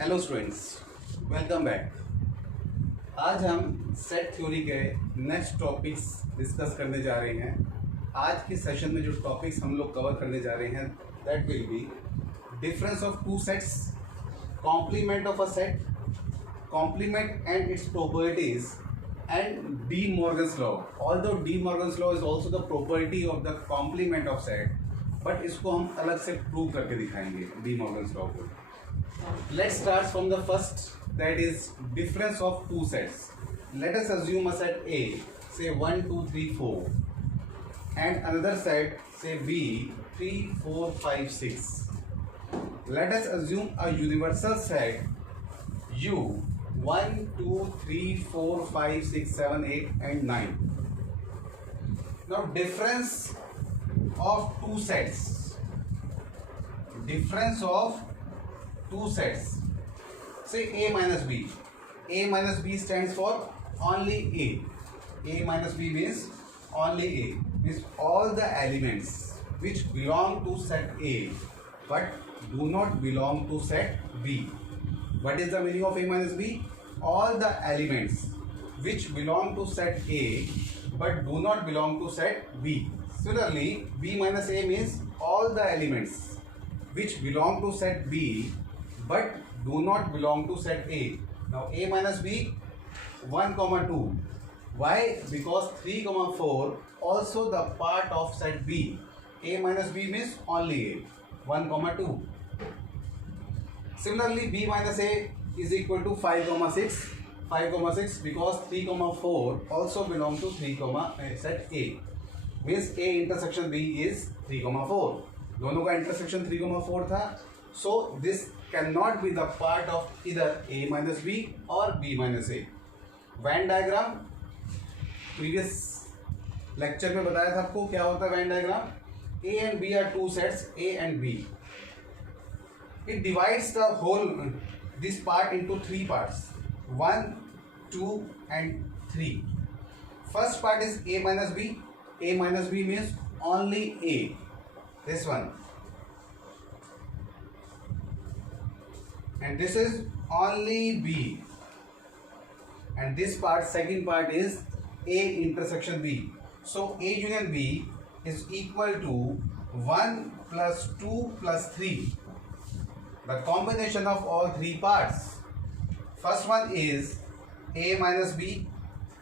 Hello students, welcome back. आज हम set theory के नेक्स्ट टॉपिक्स डिस्कस करने जा रहे हैं। आज के सेशन में जो टॉपिक्स हम लोग कवर करने जा रहे हैं that will be difference of two sets, complement of a set, complement and its properties and De Morgan's law. Although De Morgan's law is also the property of the complement of set, but इसको हम अलग से prove करके दिखाएंगे D Morgan's law को। Let's start from the first, that is difference of two sets. Let us assume a set A, say 1, 2, 3, 4, and another set, say B, 3, 4, 5, 6. Let us assume a universal set U, 1, 2, 3, 4, 5, 6, 7, 8, and 9. Now difference of two sets. Difference of two sets, say A minus B. A minus B stands for only A. A minus B means only A, means all the elements which belong to set A but do not belong to set B. What is the meaning of A minus B? All the elements which belong to set A but do not belong to set B. Similarly, B minus A means all the elements which belong to set B but do not belong to set A. Now A minus B 1, 2. Why? Because 3, 4 also the part of set B. A minus B means only A. 1, 2. Similarly, B minus A is equal to 5, 6. 5, 6 because 3, 4 also belong to set A. Means A intersection B is 3, 4. दोनों का intersection 3, 4 था. So this cannot be the part of either A minus B or B minus A. Venn diagram previous lecture में बताया था आपको क्या होता है Venn diagram. A and B are two sets, A and B. It divides the whole this part into three parts, 1, 2 and 3. First part is A minus B. A minus B means only A. This one. And this is only B, and this part, second part, is A intersection B. So A union B is equal to 1 plus 2 plus 3, the combination of all three parts. First one is A minus B,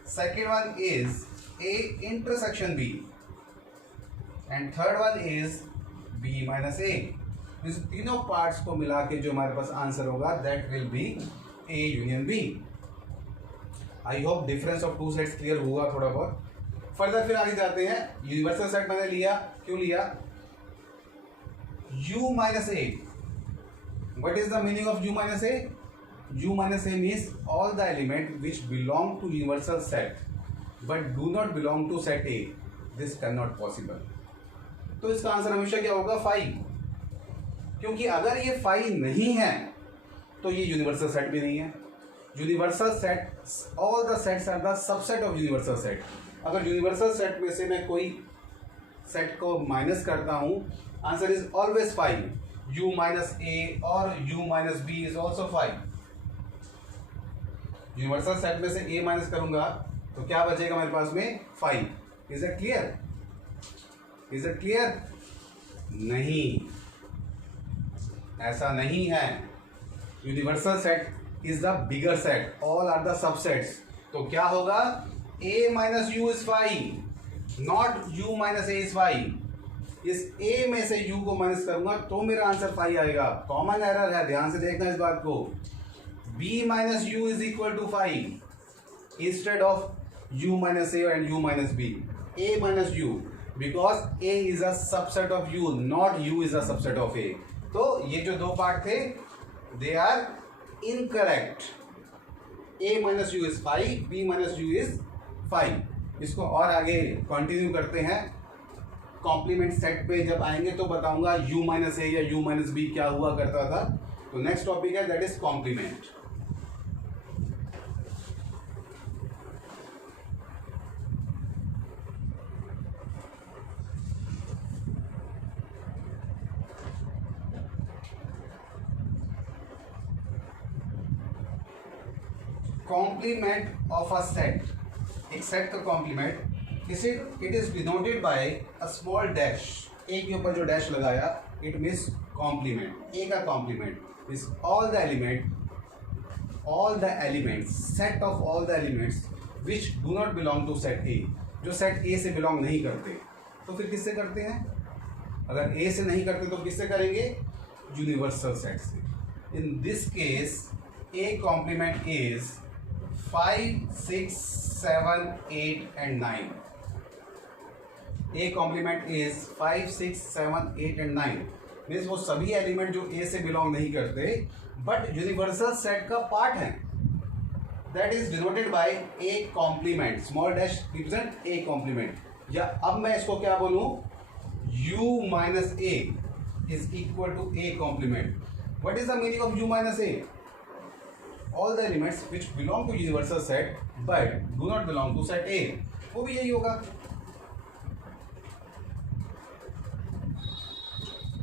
second one is A intersection B, and third one is B minus A. इस तीनों parts को मिला के जो हमारे पास answer होगा that will B A union B. I hope difference of two sets clear हुआ थोड़ा बहुत. फर्दर फिर आगे जाते हैं. यूनिवर्सल सेट मैंने लिया, क्यों लिया? U minus A. What is the meaning of U minus A? U minus A means all the element which belong to universal set but do not belong to set A. This cannot possible. तो इसका answer हमेशा क्या होगा? 5. क्योंकि अगर ये 5 नहीं है तो ये यूनिवर्सल सेट भी नहीं है. Universal set, all the sets are the subset of universal set. अगर यूनिवर्सल सेट में से मैं कोई सेट को माइनस करता हूं, answer is always 5. U minus A और U minus B is also 5. Universal set में से A माइनस करूंगा तो क्या बचेगा मेरे पास में? 5. Is it clear? Is it clear? नहीं, ऐसा नहीं है. Universal set is the bigger set, all are the subsets. तो क्या होगा? A minus U is 5, not U minus A is 5. इस A में से U को माइनस करूंगा तो मेरा आंसर 5 आएगा. कॉमन एरर है, ध्यान से देखना इस बात को. B minus U is equal to 5 instead of U minus A and U minus B. A minus U because A is a subset of U, not U is a subset of A. तो ये जो दो part थे they are incorrect. A minus U is 5, B minus U is 5. इसको और आगे continue करते हैं. कॉम्प्लीमेंट सेट पे जब आएंगे तो बताऊंगा U माइनस A या U माइनस B क्या हुआ करता था. तो नेक्स्ट टॉपिक है that is complement. Complement of a set, एक सेट का complement it is denoted by a small dash, A के ऊपर जो डैश लगाया इट मीन्स कॉम्प्लीमेंट, ए का complement is all the elements set of all the elements which do not belong to set A, जो set ए से belong नहीं करते। तो फिर किससे करते हैं? अगर ए से नहीं करते तो किससे करेंगे? यूनिवर्सल सेट से। In this case A complement is 5, 6, 7, 8 and 9. A complement is 5, 6, 7, 8 and 9. Means वो सभी एलिमेंट जो ए से बिलोंग नहीं करते बट यूनिवर्सल सेट का पार्ट है, that is denoted by A complement, small dash represent A complement. या अब मैं इसको क्या बोलूं? u minus a is equal to a complement. What is the meaning of u minus a? All the elements which belong to universal set but do not belong to set A, वो भी यही होगा।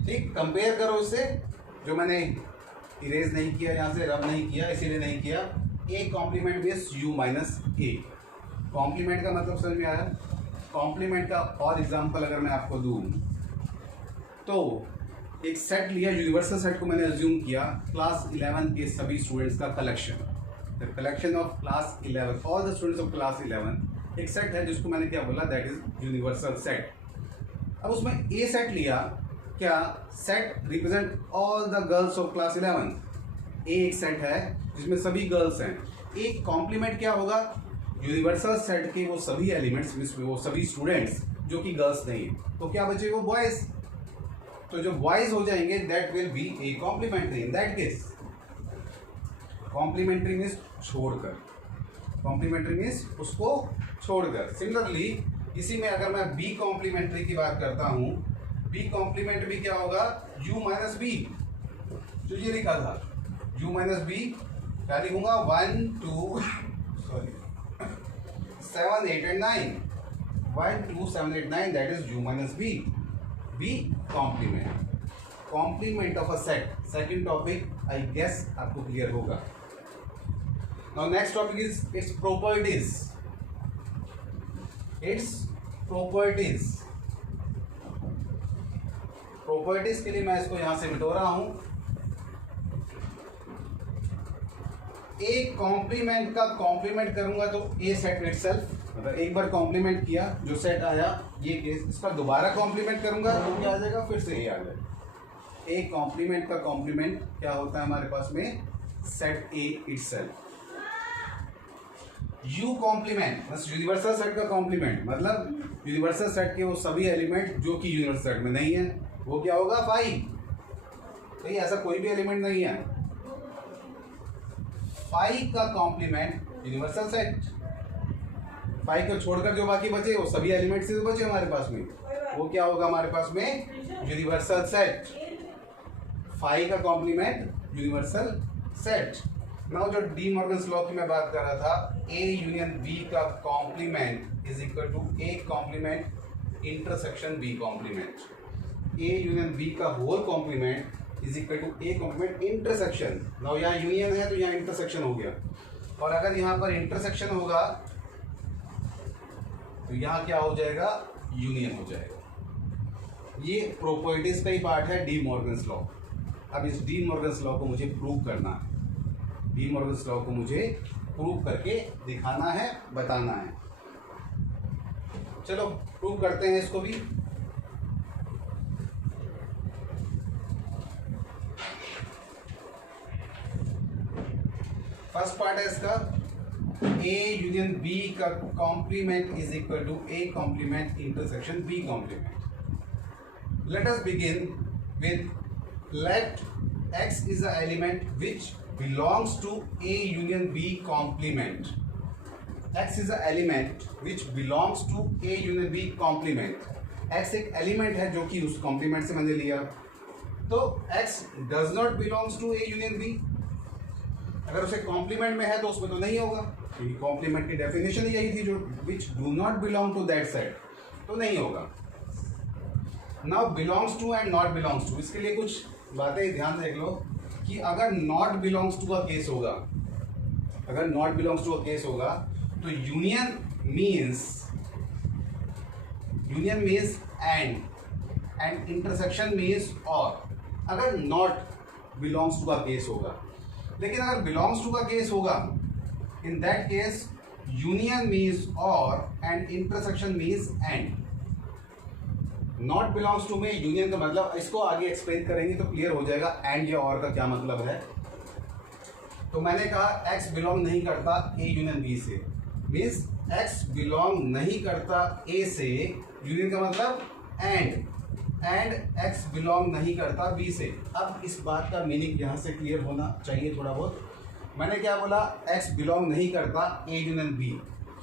ठीक, compare करो इससे, जो मैंने erase नहीं किया, यहाँ से रब नहीं किया, इसीलिए नहीं किया। A complement means u minus a। Complement का मतलब समझ में आया? कॉम्प्लीमेंट का और एग्जांपल अगर मैं आपको दूं तो एक सेट लिया, यूनिवर्सल सेट को मैंने अज्यूम किया क्लास 11 के सभी स्टूडेंट्स का collection, the collection of class 11, all the students of class 11 एक सेट है जिसको मैंने क्या बोला? That is universal set. अब उसमें ए सेट लिया, क्या set represent all the girls of class 11। ए एक सेट है जिसमें सभी गर्ल्स हैं। एक कॉम्प्लीमेंट क्या होगा? यूनिवर्सल सेट के वो सभी एलिमेंट्स, वो सभी स्टूडेंट्स जो कि गर्ल्स नहीं, तो क्या बचेगा? बॉयज। तो जो बॉयज हो जाएंगे that will be a complementary. In that case complementary means छोड़कर, कॉम्प्लीमेंट्री मीन्स उसको छोड़कर। सिमिलरली इसी में अगर मैं बी कॉम्प्लीमेंट्री की बात करता हूँ, बी कॉम्प्लीमेंट भी क्या होगा? u माइनस बी, जो ये लिखा था u माइनस बी, क्या लिखूंगा? 1, 2, 7, 8 and 9, 1, 2, 7, 8, 9, that is u minus b, b complement, complement of a set। second topic I guess आपको clear होगा। now next topic is its properties, its properties। properties के लिए मैं इसको यहां से मिटो रहा हूं। ए कॉम्प्लीमेंट का कॉम्प्लीमेंट करूंगा तो ए सेट इटसेल्फ, मतलब एक बार कॉम्प्लीमेंट किया जो सेट आया ये केस, इसका दोबारा कॉम्प्लीमेंट करूंगा तो क्या आ जाएगा? फिर से ए आ जाएगा। ए कॉम्प्लीमेंट का कॉम्प्लीमेंट क्या होता है हमारे पास में? Set A itself. U complement बस यूनिवर्सल सेट का कॉम्प्लीमेंट, मतलब यूनिवर्सल सेट के वो सभी एलिमेंट जो कि यूनिवर्सल सेट में नहीं है, वो क्या होगा? 5। तो ऐसा कोई भी एलिमेंट नहीं है। 5 का कॉम्प्लीमेंट यूनिवर्सल सेट, 5 को छोड़कर जो बाकी बचे वो सभी एलिमेंट्स से बचे हमारे पास में, वो क्या होगा हमारे पास में? Universal set. 5 का कॉम्प्लीमेंट यूनिवर्सल सेट। नाउ जो डी मॉर्गन्स लॉ की मैं बात कर रहा था, ए यूनियन बी का complement is equal to A complement intersection B complement. A union B का whole complement is equal to A complement intersection. Now यहाँ यूनियन है तो यहाँ इंटरसेक्शन हो गया, और अगर यहाँ पर इंटरसेक्शन होगा तो यहाँ क्या हो जाएगा? यूनियन हो जाएगा। ये प्रॉपर्टीज का ही पार्ट है डी मॉर्गन्स लॉ। अब इस डी मॉर्गन्स लॉ को मुझे प्रूव करना है, डी मॉर्गन्स लॉ को मुझे प्रूव करके दिखाना है, बताना है। चलो प्रूव करते हैं इसको भी। फर्स्ट पार्ट है इसका, ए यूनियन बी का complement is equal to A complement intersection B complement. Let us begin with let X is a element which belongs to A union B complement. X is a element which belongs to A union B complement. X एक element है जो कि उस complement से मैंने लिया, तो X does not belongs to A union B. अगर उसे कॉम्प्लीमेंट में है तो उसमें तो नहीं होगा, क्योंकि कॉम्प्लीमेंट की डेफिनेशन यही थी, जो which do not belong to that set, तो नहीं होगा। Now belongs to and not belongs to, इसके लिए कुछ बातें ध्यान देख लो कि अगर नॉट बिलोंग्स टू का केस होगा अगर not belongs to a case होगा तो union means and intersection means और। अगर नॉट बिलोंग्स टू का केस होगा, लेकिन अगर बिलोंग्स टू का केस होगा, in that case union means और and intersection means and. Not belongs to में यूनियन का मतलब, इसको आगे एक्सप्लेन करेंगे तो क्लियर हो जाएगा एंड या और का क्या मतलब है। तो मैंने कहा एक्स बिलोंग नहीं करता ए यूनियन बी से, मीन्स एक्स बिलोंग नहीं करता ए से, यूनियन का मतलब एंड एक्स बिलोंग नहीं करता बी से। अब इस बात का मीनिंग यहाँ से क्लियर होना चाहिए थोड़ा बहुत। मैंने क्या बोला, एक्स बिलोंग नहीं करता A union B.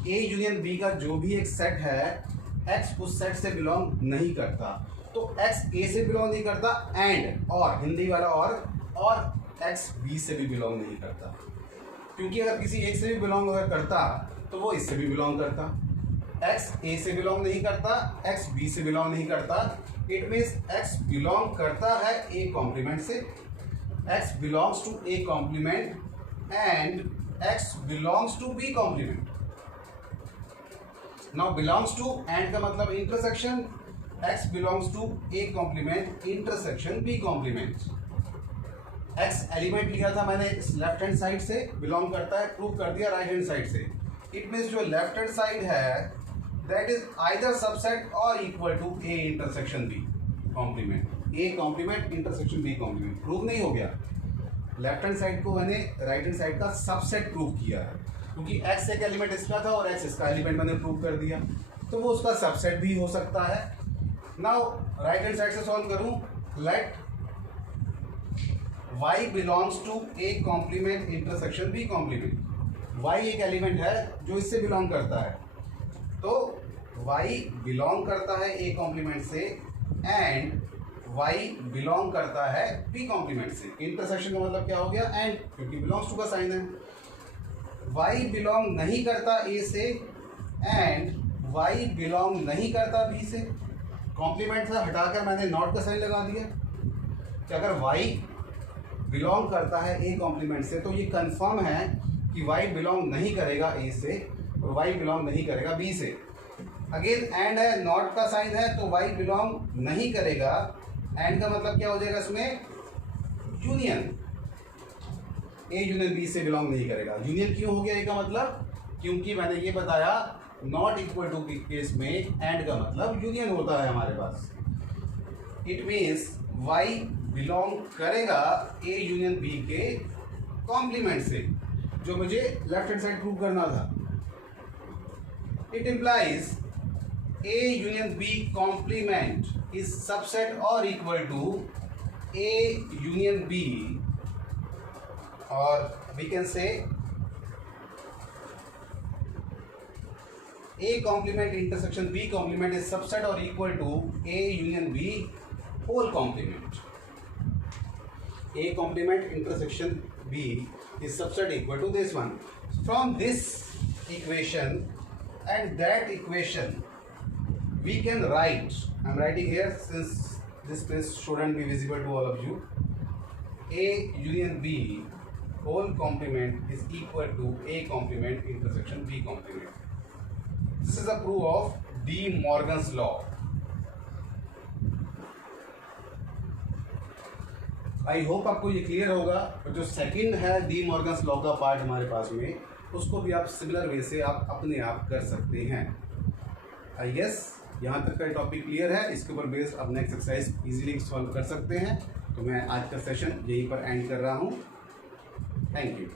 A union B का जो भी एक सेट है, एक्स उस सेट से बिलोंग नहीं करता। तो एक्स ए से बिलोंग नहीं करता एंड और, हिंदी वाला और एक्स बी से भी बिलोंग नहीं करता। क्योंकि अगर किसी एक से भी बिलोंग अगर करता तो वो इससे भी बिलोंग करता। एक्स ए से बिलोंग नहीं करता, एक्स बी से बिलोंग नहीं करता, इट मीन्स एक्स बिलोंग करता है ए कॉम्प्लीमेंट से। X belongs to A complement and X belongs to B complement. Now belongs to and का मतलब intersection, X belongs to A complement intersection B complement. X element लिया था मैंने इस left hand side से, belong करता है, प्रूव कर दिया राइट हैंड साइड से। इट मीन्स जो लेफ्ट हैंड साइड है दैट इज आइदर सबसेट और equal to A intersection B complement. A complement intersection B complement prove नहीं हो गया। लेफ्ट हैंड साइड को मैंने राइट हैंड साइड का सबसेट प्रूव किया है, क्योंकि एक्स एक एलिमेंट इसका था और एक्स इसका एलिमेंट मैंने प्रूव कर दिया, तो वो उसका सबसेट भी हो सकता है। नाउ राइट हैंड साइड से सॉल्व करूं, let y belongs to A complement intersection B complement. y एक एलिमेंट है जो इससे बिलोंग करता है, तो y बिलोंग करता है ए कॉम्प्लीमेंट से एंड y बिलोंग करता है बी कॉम्प्लीमेंट से। इंटरसेक्शन का मतलब क्या हो गया, एंड, क्योंकि बिलोंग्स टू का साइन है। y बिलोंग नहीं करता ए से एंड y बिलोंग नहीं करता बी से। कॉम्प्लीमेंट से हटाकर मैंने नॉट का साइन लगा दिया कि अगर y बिलोंग करता है ए कॉम्प्लीमेंट से तो ये कंफर्म है कि y बिलोंग नहीं करेगा ए से और y बिलोंग नहीं करेगा बी से। अगेन एंड है, नॉट का साइन है, तो y बिलोंग नहीं करेगा। एंड का मतलब क्या हो जाएगा इसमें, यूनियन। ए यूनियन बी से बिलोंग नहीं करेगा। यूनियन क्यों हो गया ए का मतलब, क्योंकि मैंने ये बताया नॉट इक्वल टू के केस में एंड का मतलब यूनियन होता है हमारे पास। इट मीन्स y बिलोंग करेगा ए यूनियन बी के कॉम्प्लीमेंट से, जो मुझे लेफ्ट हैंड साइड प्रूव करना था। It implies A union B complement is subset और equal to A union B, और we can say A complement intersection B complement is subset और equal to A union B whole complement. A complement intersection B is subset equal to this one. From this equation and that equation, we can write, I am writing here since this place shouldn't be visible to all of you, A union B whole complement is equal to A complement intersection B complement. This is a proof of De Morgan's law. I hope आपको ये clear होगा। और जो second है D Morgan's law का part हमारे पास में, उसको भी आप सिमिलर वे से आप अपने आप कर सकते हैं। आई गेस यहाँ तक का टॉपिक क्लियर है। इसके ऊपर बेस्ड आप नेक्स्ट एक्सरसाइज इजीली सॉल्व कर सकते हैं। तो मैं आज का सेशन यहीं पर एंड कर रहा हूँ। Thank you.